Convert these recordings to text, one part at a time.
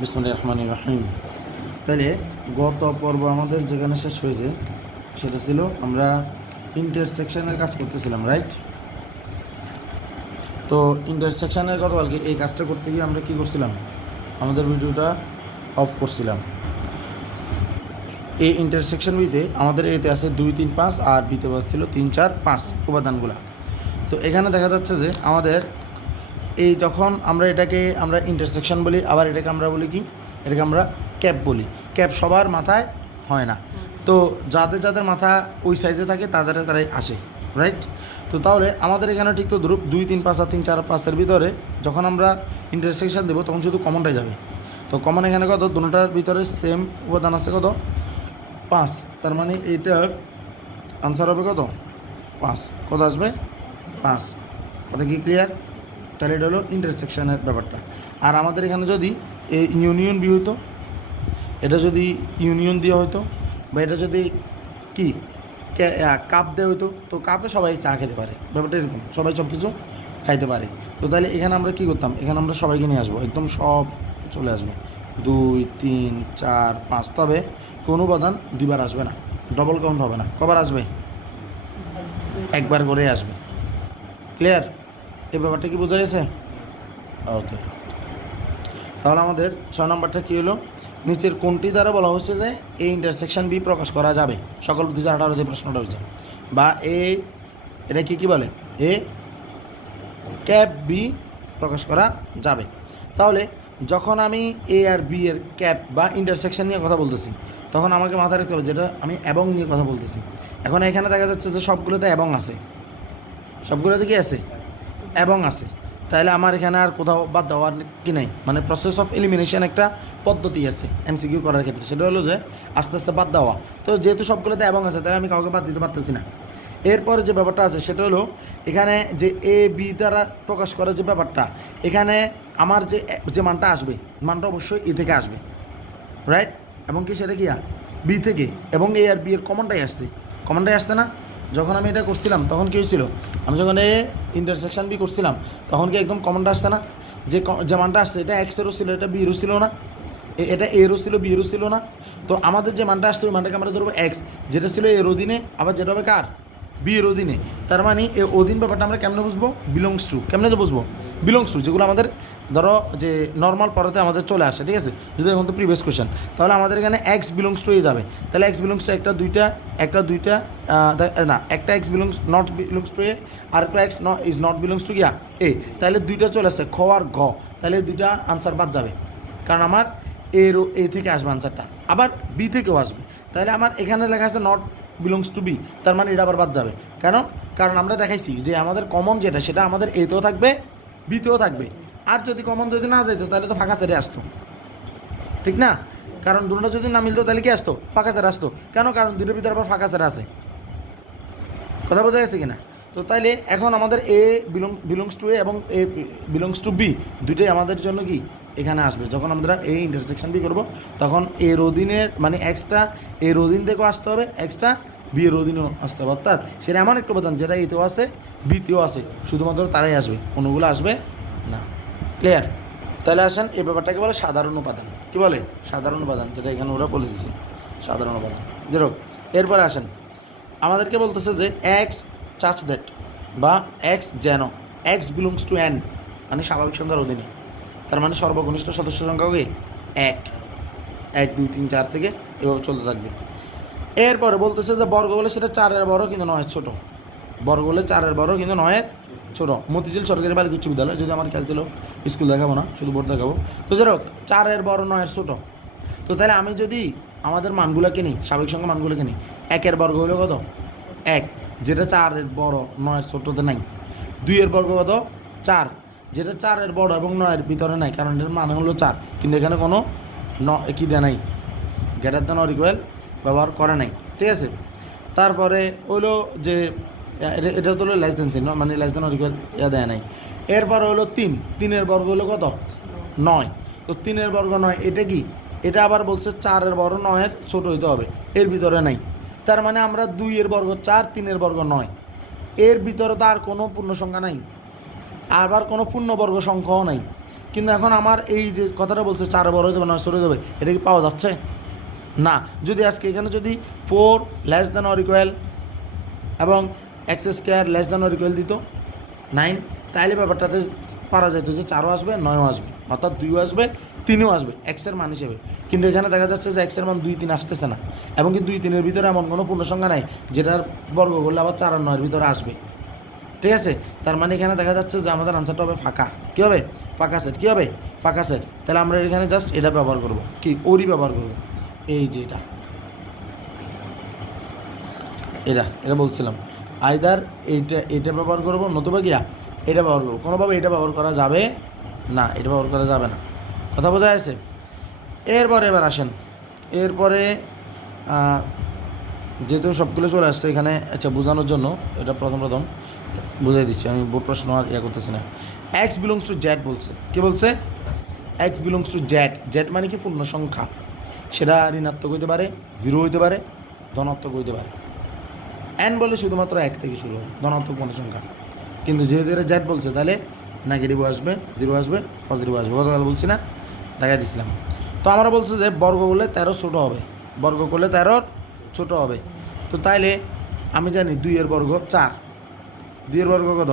বিসমিল্লাহির রহমানির রহিম। তাহলে গত পর্ব আমাদের যেখানে শেষ হয়েছে সেটা ছিল আমরা ইন্টারসেকশনের কাজ করতেছিলাম, রাইট? তো ইন্টারসেকশনের গতকালকে এই কাজটা করতে গিয়ে আমরা কি করছিলাম, আমাদের ভিডিওটা অফ করছিলাম। এই ইন্টারসেকশন বিতে আমাদের এতে আছে 2, 3, 5 আর বিতে ছিল 3, 4, 5 উপাদানগুলো। তো এখানে দেখা যাচ্ছে যে আমাদের এই যখন আমরা এটাকে আমরা ইন্টারসেকশন বলি, আবার এটাকে আমরা বলি কি, এটাকে আমরা ক্যাপ বলি। ক্যাপ সবার মাথায় হয় না, তো যাদের যাদের মাথা ওই সাইজে থাকে তারাই আসে, রাইট? তো তাহলে আমাদের এখানে ঠিক তো ধরুন 2, 3, 5 আর 3, 4, 5-এর ভিতরে যখন আমরা ইন্টারসেকশন দেবো তখন শুধু কমনটাই যাবে। তো কমন এখানে কত, দুটোটার ভিতরে সেম উপাদান আছে কত, 5। তার মানে এইটার আনসার হবে কত, 5। কত আসবে, 5। কথা কি ক্লিয়ার? তাহলে এটা হলো ইন্টারসেকশনের ব্যাপারটা। আর আমাদের এখানে যদি ইউনিয়ন বি হইতো, এটা যদি ইউনিয়ন দিয়ে হইতো, বা এটা যদি কি কাপ দেওয়া হইতো, তো কাপে সবাই চা খেতে পারে, ব্যাপারটা এরকম, সবাই সব কিছু খাইতে পারে। তো তাহলে এখানে আমরা কী করতাম, এখানে আমরা সবাইকে নিয়ে আসবো, একদম সব চলে আসবে 2, 3, 4, 5। তবে কোনো উপাদান দুইবার আসবে না, ডবল কাউন্ট হবে না। কবার আসবে, একবার করে আসবে। ক্লিয়ার? এই ব্যাপারটা কি বোঝা গেছে? ওকে, তাহলে আমাদের 6 নম্বরটা কী হলো, নিচের কোনটি দ্বারা বলা হচ্ছে যে এই ইন্টারসেকশন বি প্রকাশ করা যাবে? সকল 2018 প্রশ্নটা হচ্ছে, বা এটা কি বলে, এ ক্যাপ বি প্রকাশ করা যাবে। তাহলে যখন আমি এ আর বি এর ক্যাপ বা ইন্টারসেকশন নিয়ে কথা বলতেছি, তখন আমাকে মাথায় রাখতে হবে যেটা আমি এবং নিয়ে কথা বলতেছি। এখন এখানে দেখা যাচ্ছে যে সবগুলোতে এবং আছে, সবগুলোতে কি আছে, এবং আছে। তাহলে আমার এখানে আর কোথাও বাদ দেওয়ার কি নাই, মানে প্রসেস অফ এলিমিনেশন একটা পদ্ধতি আছে এমসিকিউ করার ক্ষেত্রে, সেটা হলো যে আস্তে আস্তে বাদ দেওয়া। তো যেহেতু সবগুলোতে এবং আছে, তাহলে আমি কাউকে বাদ দিতে পারতেছি না। এরপরে যে ব্যাপারটা আছে সেটা হলো এখানে যে এ বি দ্বারা প্রকাশ করার যে ব্যাপারটা, এখানে আমার যে মানটা আসবে, মানটা অবশ্যই এ থেকে আসবে, রাইট? এবং কি সেটা কি বি থেকে, এবং এ আর বি এর কমনটাই আসছে না? যখন আমি এটা করছিলাম তখন কী হয়েছিল, আমি যখন ইন্টারসেকশন বি করছিলাম তখন কি একদম কমনটা আসছে না? যে মানটা আসছে এটা এক্সেরও ছিল, এটা বিরও ছিল না, এটা এরও ছিল, বিরও ছিল না। তো আমাদের যে মানটা আসছে ওই মানটাকে আমরা ধরবো এক্স, যেটা ছিল এর অধীনে, আবার যেটা হবে কার, বি এর অধীনে। তার মানে এ অধীন ব্যাপারটা আমরা কেমনে বুঝবো, বিলংস টু। কেমনে যে বুঝবো, বিলংস টু, যেগুলো আমাদের ধরো যে নর্মাল পড়াতে আমাদের চলে আসে, ঠিক আছে? যদি এখন তো প্রিভিয়াস কোয়েশ্চেন, তাহলে আমাদের এখানে এক্স বিলংস টু এ যাবে। তাহলে এক্স বিলংস টু একটা দুইটা না, একটা এক্স নট বিলংস টু এ, আর একটা x is not belongs to গিয়া এ। তাহলে দুইটা চলে আসছে, খ আর ঘ। তাহলে দুইটা আনসার বাদ যাবে, কারণ আমার এ থেকে আসবে আনসারটা, আবার বি থেকেও আসবে। তাহলে আমার এখানে লেখা আছে নট বিলংস টু বি, তার মানে এটা আবার বাদ যাবে। কারণ আমরা দেখাইছি যে আমাদের কমন যেটা সেটা আমাদের এতেও থাকবে, বিতেও থাকবে। আর যদি কমন যদি না যেত তাহলে তো ফাঁকা ছেড়ে আসতো, ঠিক না? কারণ দুটোটা যদি না মিলতো তাহলে কি আসতো, ফাঁকা ছেড়ে আসতো। কারণ দুটোর ভিতরে আবার ফাঁকা ছেড়ে আছে। কথা বোঝা গেছে কিনা? তো তাইলে এখন আমাদের এ বিলংস টু এ এবং এ বিলংস টু বি দুটোই আমাদের জন্য কি এখানে আসবে। যখন আমরা এই ইন্টারসেকশন বি করবো তখন এর অধীনের মানে এক্সট্রা এর অধীন থেকেও আসতে হবে, এক্সট্রা বি এর অধীনেও আসতে হবে। অর্থাৎ সেটা এমন একটা উপাদান যেটা এতেও আছে, বিতেও আছে, শুধুমাত্র তারাই আসবে, অন্যগুলো আসবে না। ক্লিয়ার? তাহলে আসেন এই ব্যাপারটাকে বলে সাধারণ উপাদান। কি বলে, সাধারণ উপাদান, যেটা এখানে ওরা বলে দিচ্ছে সাধারণ উপাদান। যেরকম এরপরে আসেন, আমাদেরকে বলতেছে যে এক্স চাচ দ্যাট, বা এক্স যেন, এক্স বিলংস টু এন, মানে স্বাভাবিক সংখ্যার অধীনে। তার মানে সর্বকনিষ্ঠ সদস্য সংখ্যা হবে 1, 1, 2, 3, 4 থেকে এভাবে চলতে থাকবে। এরপরে বলতেছে যে বর্গ হলে সেটা 4-এর বড় কিন্তু 9-এর ছোট। বর্গ হলে 4-এর বড় কিন্তু 9-এর ছোট। মতিঝিল সরকারি বালিকা উচ্চ বিদ্যালয়, যদি আমার খেয়াল ছিল স্কুল দেখাবো না, শুধু বোর্ড দেখাবো। তো যেরকম 4-এর বড় 9-এর ছোট, তো তাহলে আমি যদি আমাদের মানগুলোকে নিই, স্বাভাবিক সংখ্যা মানগুলোকে নিই, 1-এর বর্গ হলো কত, 1, যেটা 4-এর বড় 9-এর ছোটতে নাই। 2-এর বর্গ কত, 4, যেটা 4-এর বড় এবং 9-এর ভিতরে নাই, কারণ এর মানে হলো 4, কিন্তু এখানে কোনো কি দেয় নাই, গ্রেটার দ্যান অর ইকুয়াল ব্যবহার করে নাই, ঠিক আছে? তারপরে হলো যে এটা তো হলো লেস দেন চিহ্ন, মানে লেস দেন অর ইকুয়াল দেয় নাই। এরপর হলো 3-এর বর্গ হলো কত, 9। তো 3-এর বর্গ 9, এটা কি, এটা আবার বলছে 4-এর বড় 9-এর ছোট হইতে হবে, এর ভিতরে নাই। তার মানে আমরা 2-এর বর্গ 4, 3-এর বর্গ 9, এর ভিতরে তো আর কোনো পূর্ণ সংখ্যা নাই, আবার কোনো পূর্ণবর্গ সংখ্যাও নাই। কিন্তু এখন আমার এই যে কথাটা বলছে 4 বড় হতে হবে 9 ছোট হতে হবে, এটা কি পাওয়া যাচ্ছে? না। যদি আজকে এখানে যদি 4 লেস দ্যান অর ইকুয়াল এবং x square less than or equal দিত 9, তাইলে ব্যাপারটাতে পারা যেত যে 4ও আসবে 9ও আসবে, অর্থাৎ 2ও আসবে 3ও আসবে এক্সের মান হিসেবে। কিন্তু এখানে দেখা যাচ্ছে যে এক্সের মান 2 3 আসতেছে না, এবং কি 2 3-এর ভিতরে এমন কোনো পূর্ণ সংখ্যা নাই যেটার বর্গ করলে আবার 4 আর 9-এর ভিতরে আসবে। ঠিক আছে, তার মানে এখানে দেখা যাচ্ছে যে আমাদের আনসারটা হবে ফাঁকা। কী হবে? ফাঁকা সেট। কী হবে? ফাঁকা সেট। তাহলে আমরা এখানে জাস্ট এটা ব্যবহার করব, কি ওরই ব্যবহার করব, এই যে এটা বলছিলাম আইদার এটা ব্যবহার করবো, নতুবা গিয়া এটা ব্যবহার করবো। কোনোভাবে এটা ব্যবহার করা যাবে না, এটা ব্যবহার করা যাবে না। কথা বোঝা যাচ্ছে? এবার আসেন, এরপরে যেহেতু সবগুলো চলে আসছে এখানে, আচ্ছা বোঝানোর জন্য এটা প্রথম বুঝাই দিচ্ছি, আমি বোর্ড প্রশ্ন আর করতেছি না। এক্স বিলংস টু জেড বলছে। কি বলছে? X belongs to Z. Z মানে কি? পূর্ণ সংখ্যা। সেটা ঋণাত্মক হইতে পারে, 0 হইতে পারে, ধনাত্মক হইতে পারে। এন বলে শুধুমাত্র 1 থেকে শুরু হবে, ধনাত্মক পূর্ণ সংখ্যা। কিন্তু যেহেতু এটা জেড বলছে, তাহলে নেগেটিভও আসবে, 0 আসবে, পজিটিভও আসবে। গতকাল বলছি না, দেখা দিছিলাম। তো আমরা বলছি যে বর্গ করলে 13 ছোটো হবে, বর্গ করলে 13 ছোটো হবে। তো তাইলে আমি জানি 2 এর বর্গ 4, 2 এর বর্গ কত?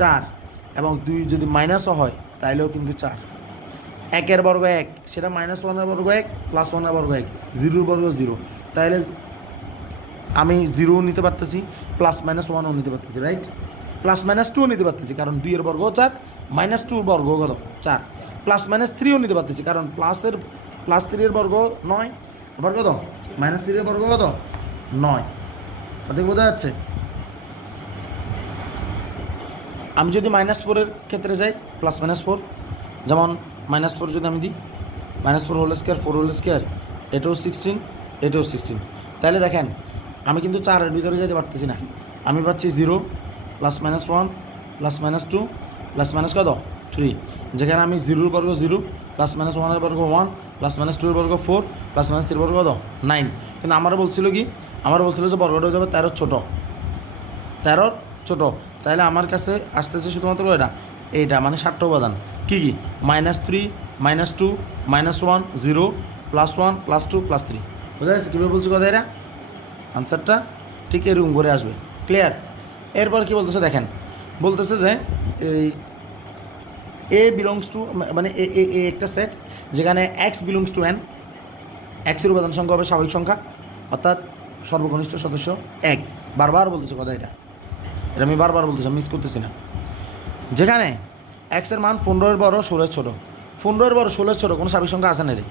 4, এবং 2 যদি মাইনাসও হয় তাইলেও কিন্তু 4। 1 এর বর্গ 1, সেটা -1 এর বর্গ 1, +1 এর বর্গ 1, 0 বর্গ 0। তাইলে আমি 0 নিতে পারতেছি, +-1ও নিতে পারতেছি, রাইট? +-2ও নিতে পারতেছি, কারণ 2 এর বর্গ 4, -2 বর্গ কত? 4। +-3ও নিতে পারতেছি, কারণ +3 এর বর্গ 9, আবার কত? -3 এর বর্গ কত? 9। কথা বোঝা যাচ্ছে? আমি যদি -4 এর ক্ষেত্রে যাই, +-4, যেমন -4 যদি আমি দিই, -4 হোল স্কোয়ার, 4 হোল স্কোয়ার, এটাও 16, এটাও 16। তাহলে দেখেন আমি কিন্তু 4 এর ভিতরে যেতে পারতেছি না, আমি পাচ্ছি 0, +-1, +-2, +- কত? 3। যেখানে আমি 0 এর বর্গ 0, +-1 এর বর্গ 1, +-2 এর বর্গ 4, +-3 এর বর্গ কত? 9। কিন্তু আমার বলছিল কি? আমার বলছিল যে বর্গটা হতে হবে 13 ছোটো, 13 ছোটো। তাহলে আমার কাছে আসতেছে শুধুমাত্র এইটা মানে 7টা উপাদান। কী কী? -3, -2, -1, 0, +1, +2, +3। বুঝা যাচ্ছে কীভাবে বলছি কথা? এরা আনসারটা ঠিক এরকম করে আসবে। ক্লিয়ার? এরপর কি বলতেছে দেখেন, বলতেছে যে এই এ বিলংস টু, মানে এ একটা সেট যেখানে এক্স বিলংস টু এন, এক্সের উপাদান সংখ্যা হবে স্বাভাবিক সংখ্যা, অর্থাৎ সর্বকনিষ্ঠ সদস্য 1। বারবার বলতেছে কথা, এটা আমি বারবার বলতেছি, মিস করতেছি না। যেখানে এক্সের মান 15 এর বড়, 16 এর ছোটো। 15 এর বড়, 16 এর ছোটো কোনো স্বাভাবিক সংখ্যা আছে না রে?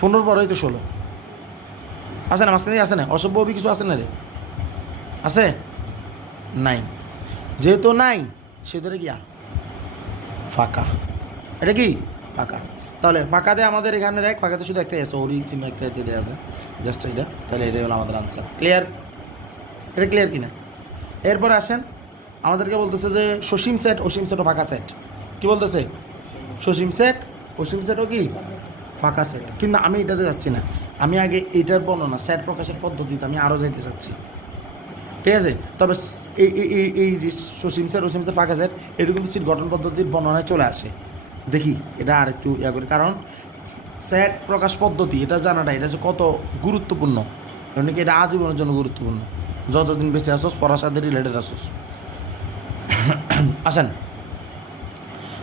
15 বড়ই তো 16 আছে না? মাঝখানে আছে না? অসভ্য কিছু আছে না রে? আছে? নাই। যেহেতু নাই, সেটারে গিয়া ফাঁকা। এটা কি? ফাঁকা। তাহলে ফাঁকাতে আমাদের এখানে দেখ, ফাঁকাতে শুধু একটা এসে ওরি চিহ্ন একটা এতে দেওয়া আছে, জাস্ট এটা। তাহলে এটাই হলো আমাদের আনসার। ক্লিয়ার? এটা ক্লিয়ার কিনা? এরপরে আসেন, আমাদেরকে বলতেছে যে সসীম সেট, অসীম সেট ও ফাঁকা সেট। কি বলতেছে? সসীম সেট, অসীম সেট ও কি? ফাঁকা সেট। কিন্তু আমি এটাতে যাচ্ছি না, আমি আগে এটার বর্ণনা, সেট প্রকাশের পদ্ধতিতে আমি আরও যাইতে চাচ্ছি। ঠিক আছে? তবে এই যে সসীম সেট, অসীম সেট, ফাঁকা সেট, এটা কিন্তু সিট গঠন পদ্ধতির বর্ণনায় চলে আসে। দেখি এটা আর একটু করি, কারণ সেট প্রকাশ পদ্ধতি এটা জানাটা এটা যে কত গুরুত্বপূর্ণ, কারণ কি এটা আজীবনের জন্য গুরুত্বপূর্ণ, যতদিন বেঁচে আসোস পড়ার সাথে রিলেটেড আসোস। আসেন,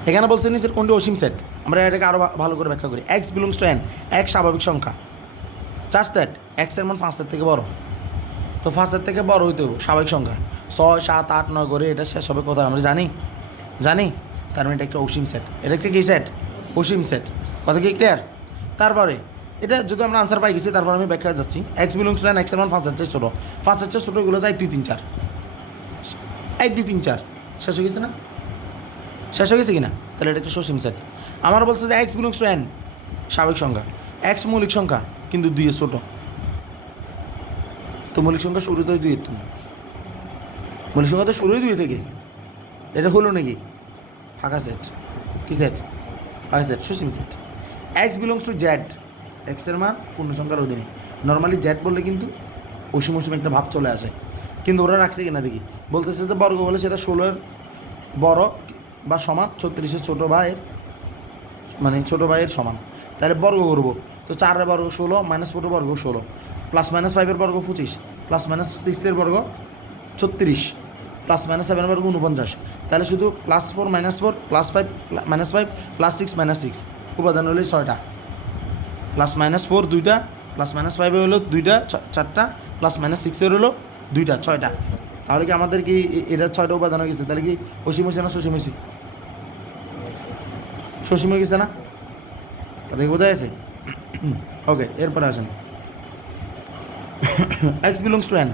এখানে বলছে নিচের কোনটি অসীম সেট, আমরা এটাকে আরও ভালো করে ব্যাখ্যা করি। এক্স বিলংস টু এন, এক স্বাভাবিক সংখ্যা, চার্জ দ্যাট এক্সের মান 5-এর থেকে বড়। তো 5-এর থেকে বড় হইতে হবে স্বাভাবিক সংখ্যা, 6, 7, 8, 9 করে এটা শেষ হবে কোথায় আমরা জানি? তার মানে এটা একটা অসীম সেট। এটা একটা কি সেট? অসীম সেট। কথা কি ক্লিয়ার? তারপরে এটা যদি আমরা আনসার পাই গেছি, তারপর আমি ব্যাখ্যা যাচ্ছি। এক্স বিলংস টু এন, এক্সের মান 5-এর চেয়ে ছোটো, 5-এর চেয়ে ছোটো এগুলো 1, 2, 3, 4, 1, 2, 3, 4 শেষ হয়ে গেছে না? শেষ হয়ে গেছে কিনা? তাহলে এটা একটা সসীম সেট। আমার বলছে যে এক্স বিলংস টু এন স্বাভাবিক সংখ্যা, এক্স মৌলিক সংখ্যা কিন্তু 2 এর ছোটো। তো মৌলিক সংখ্যা শুরুতে 2 এর, মৌলিক সংখ্যা তো শুরুই 2 থেকে, এটা হলো নাকি? ফাঁকা সেট। কি সেট? ফাঁকা সেট, সসীম set. X belongs to Z, এক্সের মান পূর্ণ সংখ্যার অধীনে। নর্মালি জেড বললে কিন্তু অসীম একটা ভাব চলে আসে, কিন্তু ওরা রাখছে কিনা দেখি। বলতেছে যে বর্গ বলে সেটা 16-এর বড় বা সমান, 36-এর ছোটো বা এর মানে ছোটো ভাইয়ের সমান। তাহলে বর্গ করবো, তো 4 বর্গ 16, -4 বর্গ 16, +-5 বর্গ 25, +-6 বর্গ 36, +-7 বর্গ 49। তাহলে শুধু +4 -4 +5 -5 +6 -6 উপাদান হলো 6টা, +-4 2টা, +-5 হলো 2টা 4টা, +-6 হলো 2টা 6টা। তাহলে কি আমাদের কি এটা 6টা উপাদান হয়ে গেছে? তাহলে কি অসীম হয়েছে না সসীম হয়েছে? সসীম হয়ে গেছে না? দেখে বোঝা গেছে? ওকে, এরপরে আসেন x belongs to n,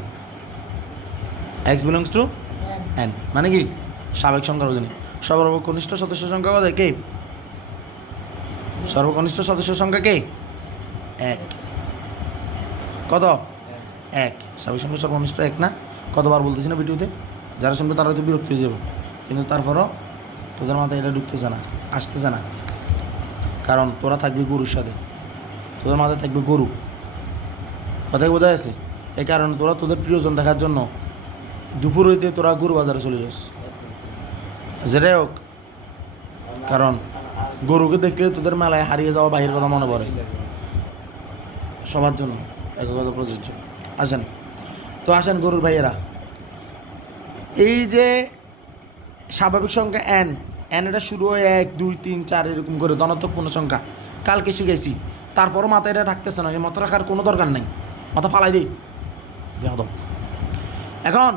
x belongs to n মানে কি স্বাভাবিক সংখ্যার অধীনে সর্বকনিষ্ঠ সদস্য সংখ্যা কত? কে? সর্বকনিষ্ঠ সদস্য সংখ্যা কে? 1। কত? 1। স্বাভাবিক সংখ্যা সর্বকনিষ্ঠ 1 না? কতবার বলতেছি না ভিডিওতে? যারা শুনবে তারা হয়তো বিরক্ত হয়ে যাবে, কিন্তু তারপরও তোদের মাথায় এটা ঢুকতেছে না, আসতেছে না, কারণ তোরা থাকবি গরুর সাথে, তোদের মাথায় থাকবে গরু। কথাই বোঝা যাচ্ছে? এই কারণে তোরা তোদের প্রিয়জন দেখার জন্য দুপুর হইতে তোরা গরু বাজারে চলে যাস, যেটাই হোক, কারণ গরুকে দেখলে তোদের মেলায় হারিয়ে যাওয়া বাহির কথা মনে পড়ে। সবার জন্য একই কথা প্রযোজ্য। আসেন তো, আসেন গরুর ভাইয়েরা, এই যে স্বাভাবিক সংখ্যা n, এটা শুরু হয় 1 2 3 4 এরকম করে ধনাত্মক পূর্ণ সংখ্যা, কালকে শিখাইছি, তারপরও মাথায় এটা রাখতেছে না, মাথা রাখার কোনো দরকার নেই, মাথা ফালাই দিই। এখন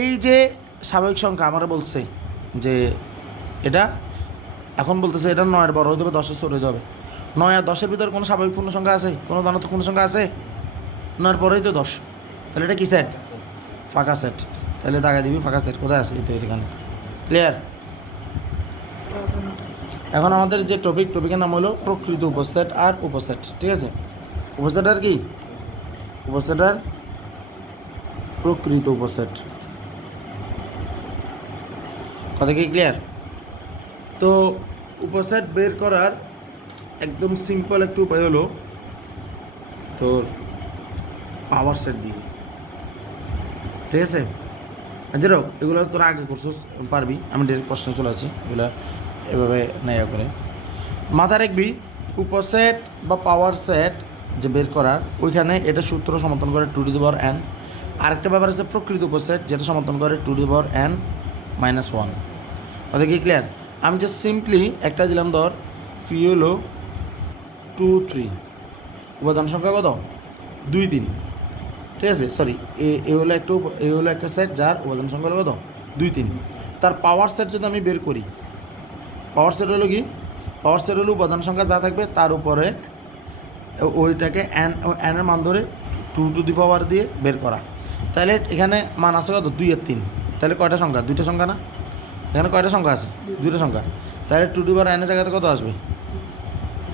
এই যে স্বাভাবিক সংখ্যা আমরা বলছে যে এটা, এখন বলতেছে এটা 9-এর বড় হতে হবে, 10-এর ছোট হতে হবে। 9 আর 10-এর ভিতরে কোনো স্বাভাবিক পূর্ণ সংখ্যা আছে? কোনো ধনাত্মক পূর্ণ সংখ্যা আছে? 9-এর পরেই তো 10। তাহলে এটা কি সেট? ফাঁকা সেট। তাহলে দাগা দিবি ফাঁকা সেট কোথায় আছে? এই তো এখানে। ক্লিয়ার? এখন আমাদের যে টপিকের নাম হলো প্রকৃত উপসেট আর উপসেট। ঠিক আছে? উপসেট আর কি? উপসেট আর প্রকৃত উপসেট। কথা কি ক্লিয়ার? তো উপসেট বের করার একদম সিম্পল একটু উপায় হলো তোর পাওয়ার সেট দিয়ে। ঠিক আছে? যেরকম এগুলো তোরা আগে করছিস, পারবি, আমি ডাইরেক্ট প্রশ্ন চলে আছি, এগুলো এভাবে নেয়া করে মাথা রাখবি। উপসেট বা পাওয়ার সেট যে বের করার, ওইখানে এটা সূত্র সমর্থন করে 2n। আরেকটা ব্যাপার আছে প্রকৃত উপসেট, যেটা সমর্থন করে 2n-1। কথা কি ক্লিয়ার? আমি জাস্ট সিম্পলি একটা দিলাম, ধর পি হলো 2 3, উপাদান সংখ্যা কত? 2 3। ঠিক আছে, সরি, এ হলো একটা সেট যার উপাদান সংখ্যা হলো কত? 2 3। তার পাওয়ার সেট যদি আমি বের করি, পাওয়ার সেট হলো কি? পাওয়ার সেট হলো উপাদান সংখ্যা যা থাকবে তার উপরে ওইটাকে এর মান ধরে 2 টু দি পাওয়ার দিয়ে বের করা। তাহলে এখানে মান আছে কত? 2 আর 3। তাহলে কয়টা সংখ্যা? 2টা সংখ্যা না? এখানে কয়টা সংখ্যা আছে? 2টা সংখ্যা। তাহলে 2 টু দি পাওয়ার n এর জায়গাতে কত আসবে?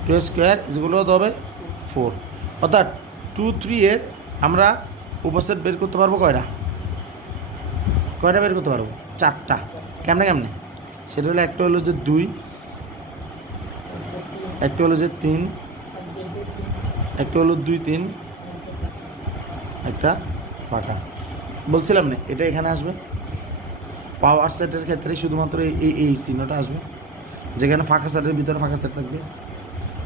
2 স্কোয়ার ইজগুলো কত হবে? 4। অর্থাৎ 2 3 এর আমরা উপসেট বের করতে পারবো কয়টা? বের করতে পারবো? 4টা। কেমনে? সেটা হলো, একটা হলো যে 2, একটা হলো যে 3, একটা হলো 2 3, একটা ফাঁকা। বলছিলাম না এটা এখানে আসবে। পাওয়ার সেটের ক্ষেত্রে শুধুমাত্র এই চিহ্নটা আসবে, যেখানে ফাঁকা সেটের ভিতরে ফাঁকা সেট থাকবে,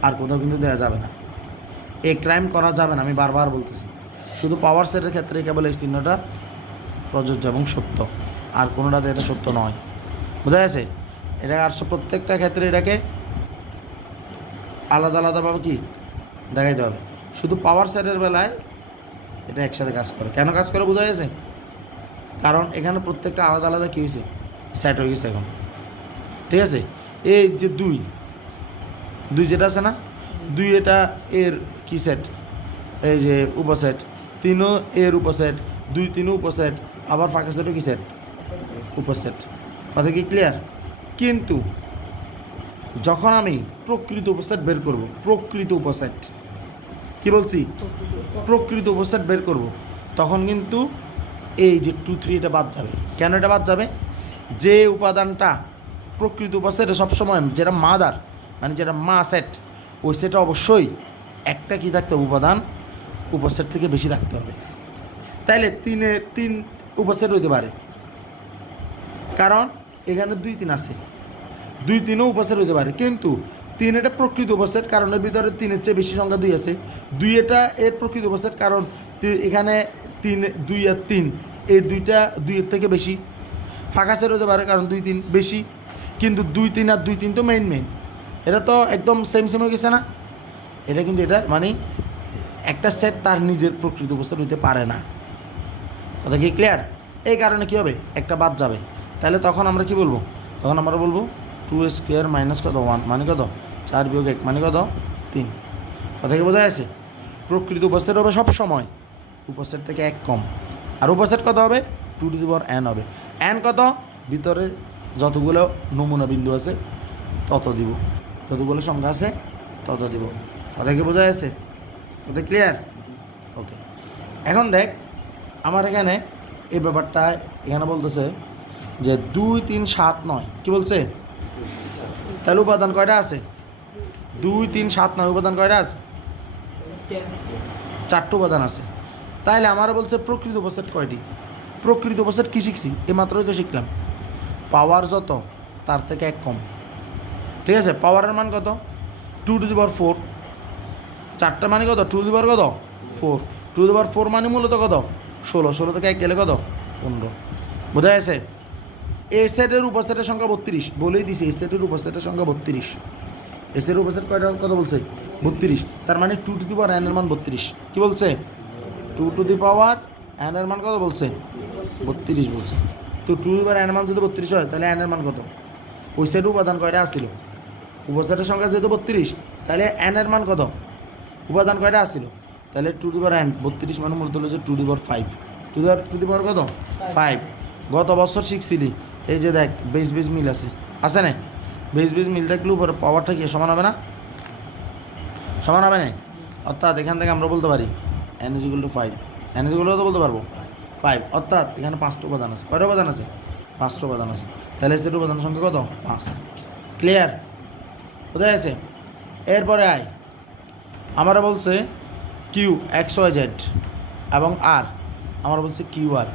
আর কোথাও কিন্তু দেওয়া যাবে না। এই ক্রাইম করা যাবে না, আমি বারবার বলতেছি। শুধু পাওয়ার সেটের ক্ষেত্রে কেবল এই চিহ্নটা প্রযোজ্য এবং সত্য, আর কোনোটাতে এটা সত্য নয়। বোঝা গেছে? এটা আর প্রত্যেকটা ক্ষেত্রে এটাকে আলাদা আলাদাভাবে কি দেখাইতে হবে। শুধু পাওয়ার সেটের বেলায় এটা একসাথে কাজ করে। কেন কাজ করে বোঝা গেছে? কারণ এখানে প্রত্যেকটা আলাদা আলাদা কী হয়েছে? সেট হয়ে গেছে এখন। ঠিক আছে? এই যে 2 যেটা আছে না, 2 এটা এর কি সেট? এই যে উপসেট। 3ও এর উপসেট, 2 3ও উপসেট, আবার ফাঁকা সেটও কি সেট? উপসেট। কথা কি ক্লিয়ার? কিন্তু যখন আমি প্রকৃত উপসেট বের করব, প্রকৃত উপসেট কি বলছি? প্রকৃত উপসেট বের করব, তখন কিন্তু এই যে 2 3 এটা বাদ যাবে। কেন এটা বাদ যাবে? যে উপাদানটা প্রকৃত উপসেটে সবসময় যেটা মাদার, মানে যেটা মা সেট, ওই সেটটা অবশ্যই একটা কী থাকতে হবে? উপাদান উপসেট থেকে বেশি থাকতে হবে। তাইলে 3 উপসেট হইতে পারে, কারণ এখানে 2 3 আছে, 2 3ও উপসেট হইতে পারে, কিন্তু তিন এটা প্রকৃত উপসেট, কারণ এর ভিতরে তিনের চেয়ে বেশি সংখ্যা দুই আছে। দুই এটা এর প্রকৃত উপসেট, কারণ এখানে তিন, দুই আর তিন, এই দুইটা দুইয়ের থেকে বেশি। ফাঁকা সেট হতে পারে, কারণ দুই তিন বেশি, কিন্তু দুই তিন আর দুই তিন তো মেইন। এটা তো একদম সেম হয়ে গেছে না? এটা কিন্তু এটা মানে একটা সেট তার নিজের প্রকৃত উপসেট হইতে পারে না। কথা কি ক্লিয়ার? এই কারণে কী হবে, একটা বাদ যাবে। তাহলে তখন আমরা কি বলবো? তখন আমরা বলবো 2² মাইনাস কত 1 মানে কত 4 বিয়োগ 1 মানে কত 3। কথা কি বোঝা যাচ্ছে? প্রকৃত উপসেট হবে সব সময় উপসেট থেকে 1 কম। আর উপসেট কত হবে? 2n হবে। n কত? ভিতরে যতগুলো নমুনা বিন্দু আছে তত দিব, যতগুলো সংখ্যা আছে তত দিব। কথা কি বোঝা যাচ্ছে? কথা ক্লিয়ার? ওকে, এখন দেখ আমার এখানে এই ব্যাপারটা এখানে বলতেছে যে 2 3 7 9 কি বলছে? তাহলে উপাদান কয়টা আছে? 2 3 7 9 উপাদান কয়টা আছে? 4টা উপাদান আছে। তাইলে আমার বলছে প্রকৃত উপসেট কয়টি? প্রকৃত উপসেট কী শিখছি? এইমাত্রই তো শিখলাম, পাওয়ার যত তার থেকে 1 কম। ঠিক আছে, পাওয়ারের মান কত? 2^4। 4টা মানে কত? 2^4 কত 4। 2^4 মানে মূলত কত 16। 16 থেকে 1 গেলে কত 15। বোঝা গেছে? এ সেটের উপসেটের সংখ্যা 32 বলেই দিছি। এ সেটের উপসেটের সংখ্যা 32। এ সেটের উপসেট কয়টা কত বলছে? 32। তার মানে 2n এর মান 32। কি বলছে? 2n এর মান কত বলছে? 32 বলছে। তো 2n এর মান যদি 32 হয় তাহলে n এর মান কত? ওই সেটের উপাদান কয়টা আসছিল? উপসেটের সংখ্যা যেহেতু 32, তাহলে n এর মান কত? উপাদান কয়টা আসছিল? তাহলে 2n 32 মানে মূলত হলো যে 2^5। 2 কত 5। গত বছর শিখছিলি, এই যে দেখ বেস মিল আছে না? বেস মিল থাকলে উপরে পাওয়ারটা কি সমান হবে না? সমান হবে না? অর্থাৎ এখান থেকে আমরা বলতে পারি n = 5। n = তো বলতে পারবো 5। অর্থাৎ এখানে 5টা উপাদান আছে। কয়টা উপাদান আছে? 5টা উপাদান আছে। তাহলে সেটার উপাদান সংখ্যা কত? 5। ক্লিয়ার? বোঝা গেছে? এরপরে আমরা বলছে কিউ XYZ এবং আর আমরা বলছে কিউ আর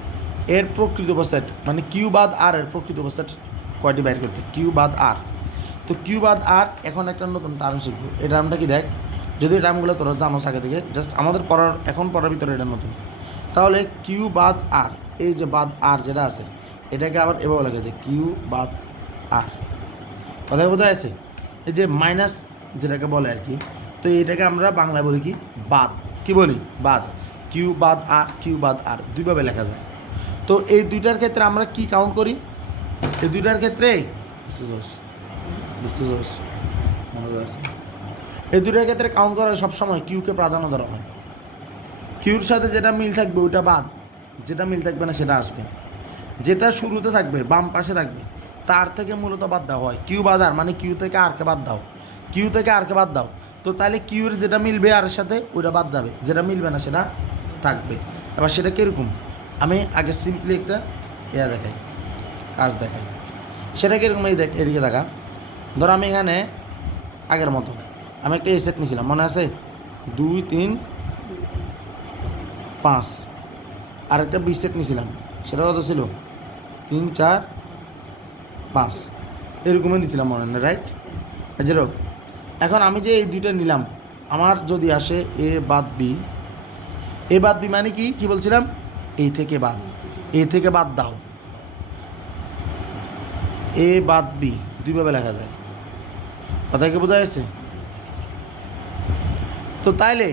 এর প্রকৃত উপসেট, মানে কিউ বাদ আর এর প্রকৃত উপসেট কয়টি বাইর করতে? কিউ বাদ আর। তো কিউ বাদ আর এখন একটা নতুন টার্ম শিখবো। এই টার্মটা কি দেখ, যদি এই টার্মগুলো তোরা জানো আগে থেকে, জাস্ট আমাদের পড়ার ভিতরে এটা নতুন। তাহলে কিউ বাদ আর, এই যে বাদ আর যেটা আছে এটাকে আবার এভাবে লাগে যে কিউ বাদ আর। কথা বোঝা আছে? এই যে মাইনাস যেটাকে বলে আর কি, তো এটাকে আমরা বাংলা বলি কি? বাদ। কি বলি? বাদ। কিউ বাদ আর, কিউ বাদ আর দুইভাবে লেখা যায়। তো এই দুইটার ক্ষেত্রে আমরা কি কাউন্ট করি? এই দুইটার ক্ষেত্রে বুঝতে চাস এই দুইটার ক্ষেত্রে কাউন্ট করা সবসময় কিউকে প্রাধান্য দেওয়া হয়। কিউর সাথে যেটা মিল থাকবে ওইটা বাদ, যেটা মিল থাকবে না সেটা আসবে। যেটা শুরুতে থাকবে বাম পাশে থাকবে তার থেকে মূলত বাদ দেওয়া হয়। কিউ বাদ আর মানে কিউ থেকে আরকে বাদ দাও, কিউ থেকে আরকে বাদ দাও। তো তাহলে কিউর যেটা মিলবে আর সাথে ওইটা বাদ যাবে, যেটা মিলবে না সেটা থাকবে। এবার সেটা কীরকম? আমি আগে সিম্পলি একটা দেখাই, কাজ দেখাই। সেটা কীরকম? এই দেখ, এদিকে দেখা। ধর আমি এখানে আগের মতো আমি একটা সেট নিয়েছিলাম, মনে আছে? 2 3 5। আর একটা সেট নিয়েছিলাম, সেটা কত ছিল? 3 4 5। এরকমই নিয়েছিলাম মনে হয়, রাইট? যেরকম এখন আমি যে এই দুইটা নিলাম, আমার যদি আসে এ বাদ বি, এ বাদ বি মানে কি বলছিলাম? এই থেকে বাদ, এ থেকে বাদ দাও। এ বাদ বি দুইভাবে লেখা যায়। কথা কি বোঝা যাচ্ছে? তো তাইলে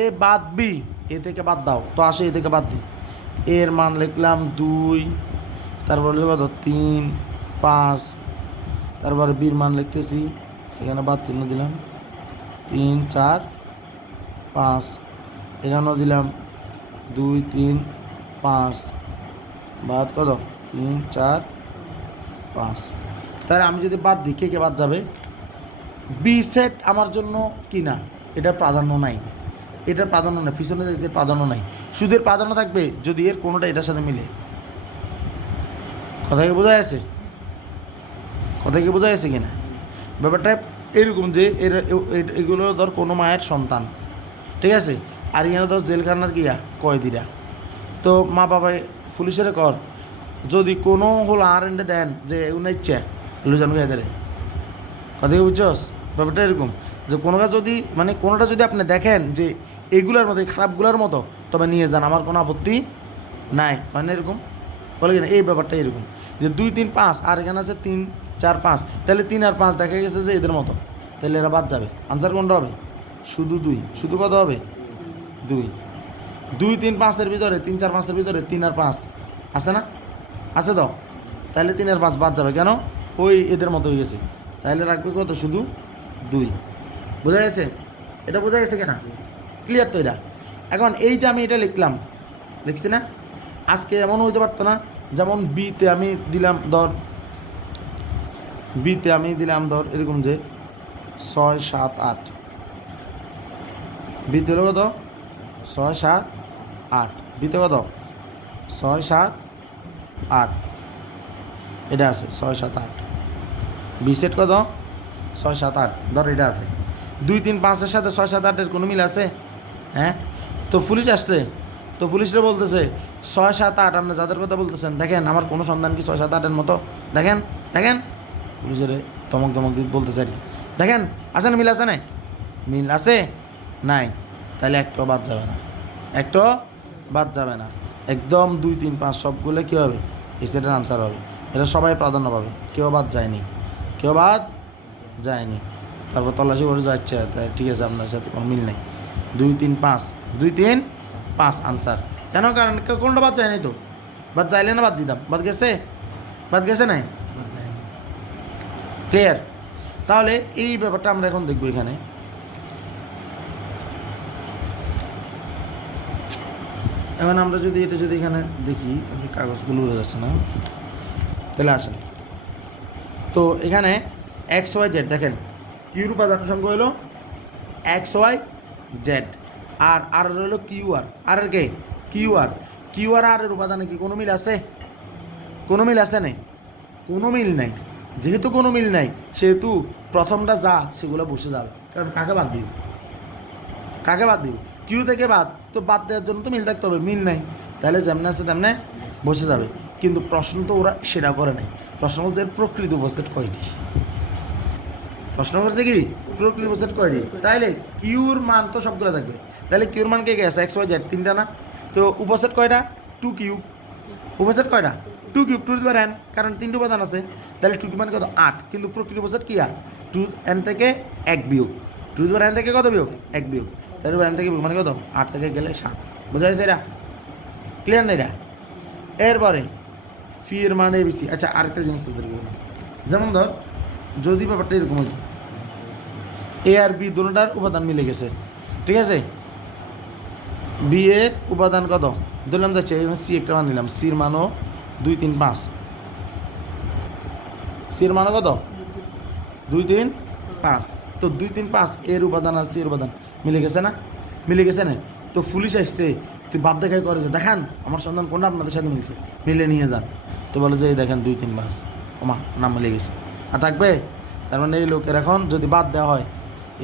এ বাদ বি, এ থেকে বাদ দাও, তো আসে এ থেকে বাদ দিই। এর মান লিখলাম 2, তারপরে কত 3 5, তারপরে বির মান লিখতেছি, এখানে বাদ চিহ্ন দিলাম 3 4 5, এখানেও দিলাম 2 3 5, বাদ কত 3 4 5। তাহলে আমি যদি বাদ দিই, কে বাদ যাবে? বি সেট আমার জন্য কি না, এটার প্রাধান্য নাই, এটার প্রাধান্য নাই, পিছনে যে প্রাধান্য নাই, সুদের প্রাধান্য থাকবে যদি এর কোনোটা এটার সাথে মিলে। কথা কি বোঝা যাচ্ছে? কথা কি বোঝা যাচ্ছে কিনা? ব্যাপারটা এরকম যে এগুলো ধর কোনো মায়ের সন্তান, ঠিক আছে? আর এখানে ধর জেলখানার গিয়া কয়েদিরা, তো মা বাবা পুলিশের কর যদি কোনো হলো আর এন্ডে দেন যে উনি ইচ্ছা লুজান এদের। কথা কি বুঝছস? ব্যাপারটা এরকম যে কোনোটা যদি মানে কোনোটা যদি আপনি দেখেন যে এগুলোর মতো এই খারাপগুলোর মতো তবে নিয়ে যান, আমার কোনো আপত্তি নাই, মানে এরকম বলে কিনা এই ব্যাপারটা এরকম যে 2 3 5 আর এখানে আছে 3 4 5, তাহলে 3 আর 5 দেখা গেছে যে এদের মতো, তাহলে এরা বাদ যাবে। আনসার কোনটা হবে? শুধু 2, শুধু কত হবে? 2 2 3 5-এর ভিতরে 3 4 5-এর ভিতরে 3 আর 5 আছে না? আছে তো, তাহলে 3 আর 5 বাদ যাবে কেন? ওই এদের মতো হয়ে গেছে, তাহলে রাখবে কত? শুধু 2। বোঝা গেছে? এটা বোঝা গেছে কিনা? ক্লিয়ার তো এটা? এখন এই যে আমি এটা লিখছি না, আজকে এমন হইতে পারতো না যেমন বিতে আমি দিলাম ধর এরকম যে 6 7 8, বিতে হলো কত? 6 7 8, বিতে কত? 6 7 8, এটা আছে 6 7 8, বি সেট কত? 6 7 8, ধর এটা আছে। 2 3 5-এর সাথে 6 7 8-এর কোনো মিল আছে? হ্যাঁ, তো পুলিশ আসছে, তো পুলিশরা বলতেছে 6 7 8, আপনি যাদের কথা বলতেছেন দেখেন আমার কোনো সন্ধান কি 6 7 8-এর মতো, দেখেন পুলিশের ধমক দিয়ে বলতেছে আর কি, দেখেন আছে না মিল আছে নাই? মিল আছে নাই, তাহলে একটাও বাদ যাবে না, একদম 2 3 5 সবগুলো কী হবে? এই সেটের আনসার হবে। এটা সবাই প্রাধান্য পাবে, কেউ বাদ যায়নি। তারপর তল্লাশি করে যাচ্ছে, ঠিক আছে আপনার সাথে কোনো মিল নেই, 2 3 5 আনসার। কেন? কারণ কোনটা বাদ যায়নি তো, বাদ যাইলে না বাদ দিতাম, বাদ গেছে নাই, বাদ যায়নি। ক্লিয়ার? তাহলে এই ব্যাপারটা আমরা এখন দেখবো এখানে। এখন আমরা যদি এখানে দেখি, কাগজগুলো উড়ে যাচ্ছে না, তাহলে আসেন। তো এখানে XY Z দেখেন, কিউর উপাদান সংখ্যা হলো XY Z, আর হলো QR, আর কে QR আর এর উপাদানে কি কোনো মিল আছে? কোনো মিল আছে নাই? কোনো মিল নাই। যেহেতু কোনো মিল নাই সেহেতু প্রথমটা যা সেগুলো বসে যাবে, কারণ কাকে বাদ দিব? কিউ থেকে বাদ, তো বাদ দেওয়ার জন্য তো মিল থাকতে হবে, মিল নাই, তাহলে যেমন আছে তেমনে বসে যাবে। কিন্তু প্রশ্ন তো ওরা সেটা করে নাই, প্রশ্ন বলছে এর প্রকৃত উপসেট কয়টি, তাইলে কিউর মান তো সবগুলো থাকবে, তাহলে কিউর মান কে আছে? XY Z, 3টা না? তো উপসেট কয়টা? 2 কিউব। উপসেট কয়টা? 2 কিউব, 2 টু n, কারণ 3টি উপাদান আছে, তাহলে 2 কিউব মানে কত? 8, কিন্তু প্রকৃত উপসেট কি আর 2n থেকে 1 বিয়োগ, 2 n থেকে কত বিয়োগ? 1 বিয়োগ, তাহলে n থেকে বিয়োগ মানে কত? 8 থেকে গেলে 7। বোঝা যাচ্ছে এটা? ক্লিয়ার না এটা? এরপরে ফি এর মান ABC। আচ্ছা, আরেকটা জিনিস তোদের বলবো, যেমন ধর যদি ব্যাপারটা এরকম হতো A আর B দুটোটার উপাদান মিলে গেছে, ঠিক আছে? বি এর উপাদান কত ধরলাম যাচ্ছে, সি একটা মান নিলাম, সির মানও 2 3 5, সির মানও কত? 2 3 5। তো 2 3 5 এর উপাদান আর সি এর উপাদান মিলে গেছে না? তো পুলিশ আসছে, তুই বাদ দেখাই করে যে দেখান আমার সন্ধান কোনটা আপনাদের সাথে মিলছে, মিলে নিয়ে যান। তো বলে যে এই দেখেন 2 3 5, ওমা নাম মিলে গেছে, আর থাকবে। তার মানে এই লোকের এখন যদি বাদ দেওয়া হয়,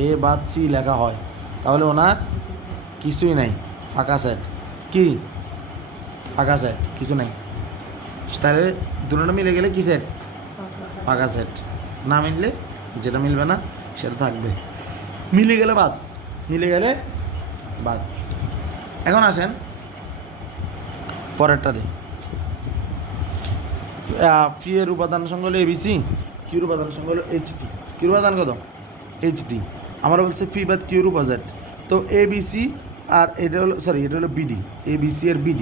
এ বাদ সি লেখা হয়, তাহলে ওনার কিছুই নাই, ফাঁকা সেট। কি ফাঁকা সেট? কিছু নাই। তাহলে দুটোটা মিলে গেলে কি সেট? ফাঁকা সেট। না মিললে যেটা মিলবে না সেটা থাকবে, মিলে গেলে বাদ। এখন আসেন পরেরটা দিই। পি এর উপাদান সংখ্যা হলো ABC, কিউর উপাদান সংখ্যা হলো HD। কিউর উপাদান কত? HD। আমরা বলছি পি বাদ কিউর উপজেট। তো ABC আর এটা হলো BD, ABC আর BD,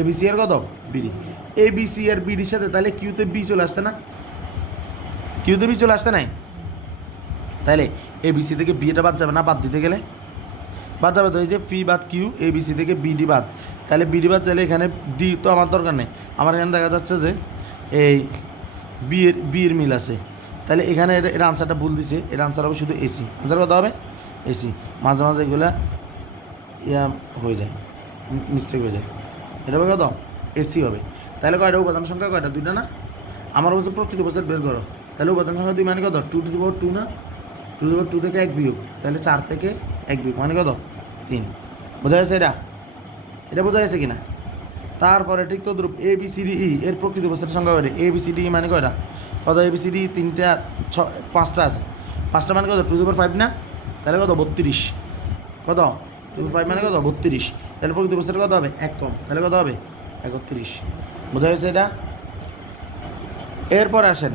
ABC আর কত? BD। ABC আর BDর সাথে তাহলে কিউতে বি চলে আসছে না? নাই? তাহলে ABC থেকে বিটা বাদ যাবে না? বাদ দিতে গেলে বাদ যাবে তো, এই যে পি বাদ কিউ, ABC থেকে BD বাদ, তাহলে BD বাদ চাইলে এখানে ডি তো আমার দরকার নেই, আমার এখানে দেখা যাচ্ছে যে এই বি এর মিল আছে, তাহলে এখানে এটা আনসারটা ভুল দিছে, এটা আনসার হবে শুধু AC। আনসার কত হবে? AC। মাঝে মাঝে এগুলা হয়ে যায়, মিস্টেক হয়ে যায়, এটা হবে কত? AC হবে। তাহলে কয়টা উপাদান সংখ্যা? কয়টা? 2টা না? আমার বলছে প্রকৃত উপসেট বের করো, তাহলে উপাদান সংখ্যা 2 মানে কত? 2 টু দি পাওয়ার 2 না? 2 টু দি পাওয়ার 2 থেকে 1 বিয়োগ, তাহলে 4 থেকে 1 বিয়োগ মানে কত? 3। বোঝা যাচ্ছে এটা বোঝা যাচ্ছে কিনা? তারপরে ঠিক তদ্রুপ ABCDE এর প্রকৃত উপসেট সংখ্যা কয়টা? ABCDE মানে কয়টা? কত? ABCDE 3টা 5টা আছে, 5টা মানে কত 2^5 না, তাহলে কত 32, কত 2^5 মানে কত 32, তাহলে প্রকৃত উপসেট কত হবে 1 কম, তাহলে কত হবে 31। বোঝা গেছে এটা? এরপরে আসেন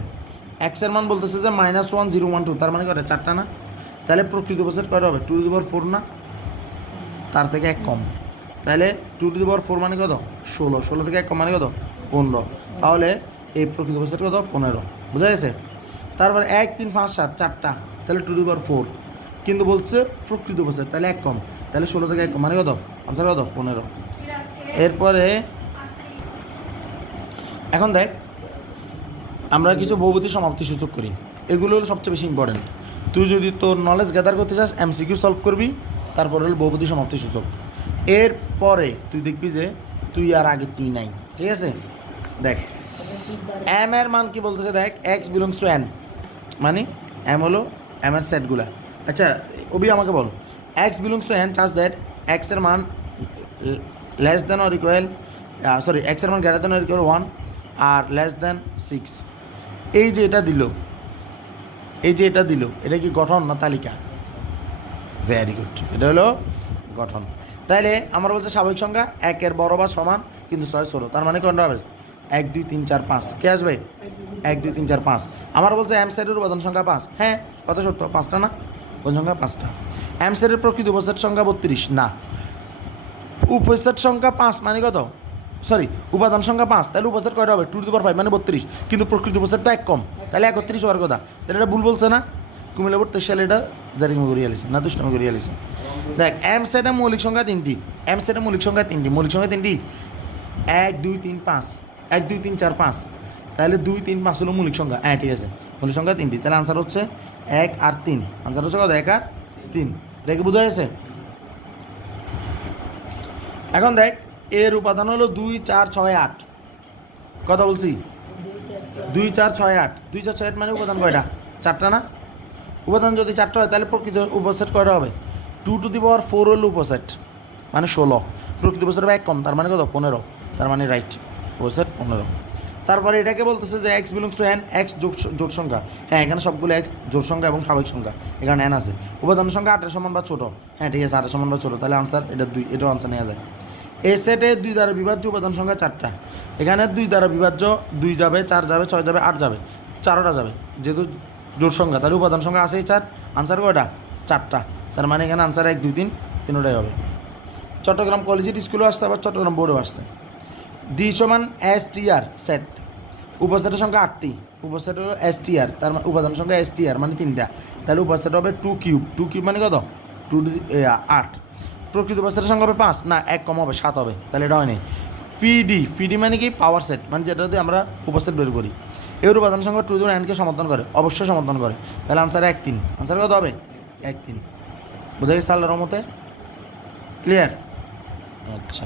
এক্স এর মান বলতেছে যে -1012, তার মানে কত 4টা না, তাহলে প্রকৃত উপসেট কত হবে 2^4 না, তার থেকে 1 কম, তাহলে 2^4 মানে কত 16, 16 থেকে 1 কম মানে কত 15, তাহলে এই প্রকৃত উপসেট কত 15। বুঝা গেছে? তারপর 1 3 5 7 4টা, তাহলে 2^4, কিন্তু বলছে প্রকৃত উপসেট, তাহলে 1 কম, তাহলে 16 থেকে 1 কম মানে কত আনসার কত 15। এরপরে এখন দেখ আমরা কিছু বহুপদী সমাপ্তি সূচক করি, এগুলো হলো সবচেয়ে বেশি ইম্পর্টেন্ট। তুই যদি তোর নলেজ গ্যাদার করতে চাস এমসিকিউ সলভ করবি, তারপর হলো বহুপদী সমাপ্তি সূচক। এরপরে তুই দেখবি যে তুই আর আগে তুই নাই, ঠিক আছে? দেখ এম এর মান কি বলতেছে, দেখ এক্স বিলংস টু এন, মানে এম হলো এম এর সেটগুলা। আচ্ছা অবি আমাকে বল, এক্স বিলংস টু এন চার্জ দ্যাট এক্স এর মান less than or equal, sorry x এর মান গ্রেটার দেন অর ইকুয়াল 1 আর লেস দেন 6। এই যে এটা দিল, এই যে এটা দিল, এটা কি গঠন না তালিকা? ভেরি গুড, এটা হলো গঠন। তাইলে আমরা বলছি স্বাভাবিক সংখ্যা 1-এর বড় বা সমান কিন্তু 6 ছোট, তার মানে কোনটা হবে 1 2 3 4 5, কে আসবে 1 2 3 4 5। আমার বলছে এম সেটের উপাদান সংখ্যা 5, হ্যাঁ কত সত্য 5টা না, কোন সংখ্যা 5টা। এম সেটের প্রকৃত উপসেট সংখ্যা 32 না, উপসেট সংখ্যা 5 মানে কত, সরি উপাদান সংখ্যা 5, তাহলে উপসেট কয়টা হবে 2^5 মানে 32, কিন্তু প্রকৃত উপসেট তো 1 কম, তাহলে 31 হওয়ার কথা। তাহলে এটা ভুল বলছে না, কুমিল্লা বোর্ড 23 সালে এটা জারিমি করিয়ে আলিছে না দুষ্টামি করিয়ে আলিছে। দেখ এম সেটের মৌলিক সংখ্যা 3টি, এম সেটের মৌলিক সংখ্যা 3টি, মৌলিক সংখ্যা 3টি 1 2 3 5, 1 2 3 4 5, তাহলে 2 3 5 হলো মৌলিক সংখ্যা, হ্যাঁ ঠিক আছে মৌলিক সংখ্যা 3টি, তাহলে আনসার হচ্ছে 1 আর 3, আনসার হচ্ছে কত 1 আর 3, এটা কি বোঝা গেছে? এখন দেখ এর উপাদান হলো 2 4 6 8, কথা বলছি 2 4 6 8, 2 4 6 8 মানে উপাদান কয়টা 4টা না, উপাদান যদি 4টা হয় তাহলে প্রকৃত উপসেট কয়টা হবে 2^4 হলো উপসেট মানে 16, প্রকৃত উপসেট 1 কম, তার মানে কত 15, তার মানে রাইট উপসেট 15। তারপরে এটাকে বলতেছে যে x belongs to N, x জোট সংখ্যা, হ্যাঁ এখানে সবগুলো এক্স জোট সংখ্যা এবং স্বাভাবিক সংখ্যা, এখানে এন আছে, উপাদান সংখ্যা 8-এর সমান বা ছোটো, হ্যাঁ ঠিক আছে 8-এর সমান বা ছোটো, তাহলে আনসার এটা 2, এটাও আনসার নেওয়া যায়। এ সেটে 2 দ্বারা বিভাজ্য উপাদান সংখ্যা 4টা, এখানে 2 দ্বারা বিভাজ্য 2 যাবে 4 যাবে 6 যাবে 8 যাবে, 4টা যাবে, যেহেতু জোট সংখ্যা তাহলে উপাদান সংখ্যা আছেই 4, আনসার কয়টা 4টা, তার মানে এখানে আনসার 1 2 3 3টাই হবে। চট্টগ্রাম কলেজিয়েট স্কুলেও আসছে, আবার চট্টগ্রাম বোর্ডেও আসছে। ডি সমান STR সেট, উপসেটের সংখ্যা 8টি, উপসেট হলো STR, তার মানে উপাদান সংখ্যা STR মানে 3টা, তাহলে উপসেট হবে 2 কিউব, 2 কিউব মানে কত 8। প্রকৃত উপসেটের সংখ্যা হবে 5 না 1 কম হবে 7 হবে, তাহলে এটা হয় নাই। PD মানে কি পাওয়ার সেট, মানে যেটাতে আমরা উপসেট বের করি, এর উপাদান সংখ্যা 2 এবং n-কে সমর্থন করে, অবশ্যই সমর্থন করে, তাহলে আনসার 1 3, আনসার কত হবে 1 3। বুঝা গেছে আল্লাহর রহমতে? ক্লিয়ার? আচ্ছা।